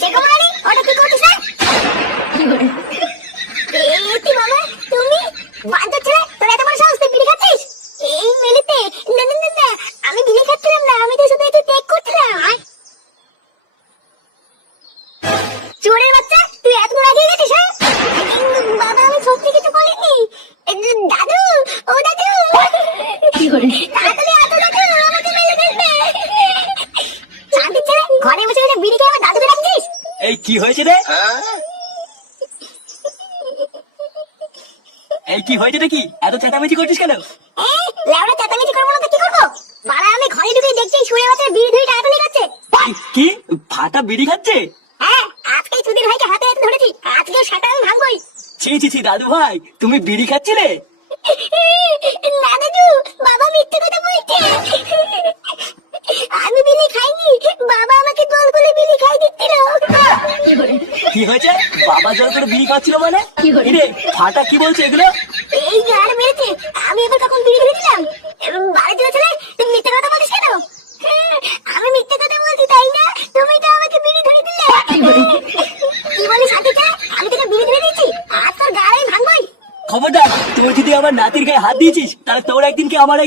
সে কমানি ওটা কি করছিস না? এতি বাবা তুমি বাঞ্চা ছেলে, তোর এত বড় সাহস, তুই বিড়ি খাচ্ছিস এই মেলিতে? না না না না, আমি বিড়ি খাচ্ছিলাম না, আমি তো শুধু একটু টেক করছিলাম। চোরের বাচ্চা, তুই এত দূর এগিয়ে গেছিস? হ্যাঁ বাবা, আমি সত্যি কিছু বলিনি। দাদু, ও দাদু, তাড়াতাড়ি আসো দাদু, আমাকে মেরে ফেলবে। শান্তি ছেলে, ঘরে বসে বসে বিড়ি খেয়ে আমার দাদুকে ডাকছিস? এই কি হয়েছে রে? এই কি হয়েছে নাকি? এত চেঁচামেচি করছিস কেন? লেওড়া চেঁচামেচি করবো না তো কি করবো? বাড়া, আমি ঘরে ঢুকে দেখছি শুয়ে বাচ্চার বিড়ি ধুই টাকাটানি করছে। কি ফাটা বিড়ি খাচ্ছে? হ্যাঁ, আজকেই সুধীর ভাইকে হাতে হাতে ধরেছি, আজকেও সেটা আমি ভাঙবই। ছি ছি ছি দাদু ভাই, তুমি বিড়ি খাচ্ছিলে? না দাদু, বাবা মিথ্যে কথা বলছে। আমি বিড়ি খাইনি, বাবা আমাকে জোর করে বিড়ি খাই দিচ্ছিল। কি হয়েছে? বাবা জোর করে বিড়ি খাচ্ছিল মানে? রে ফাটা কি বলছে এগুলো? এই গাড় মেরেছে, আমি এবার কখন বিড়ি ধরে দিলাম? বাড়ি চলে চলে তুমি মিথ্যে কথা বলিস কেন? আমি মিথ্যে কথা বলছি তাই না? তুমি তো আমাকে বিড়ি ধরে দিলে। কি বলিস শান্তিটা? আমি তোকে বিড়ি ধরে দিয়েছি, আর তোর গাড়ি ভাঙবই। খবরদার, তুই যদি আমার নাতির গায়ে হাত দিয়েছিস তাহলে তোর একদিন কি আমার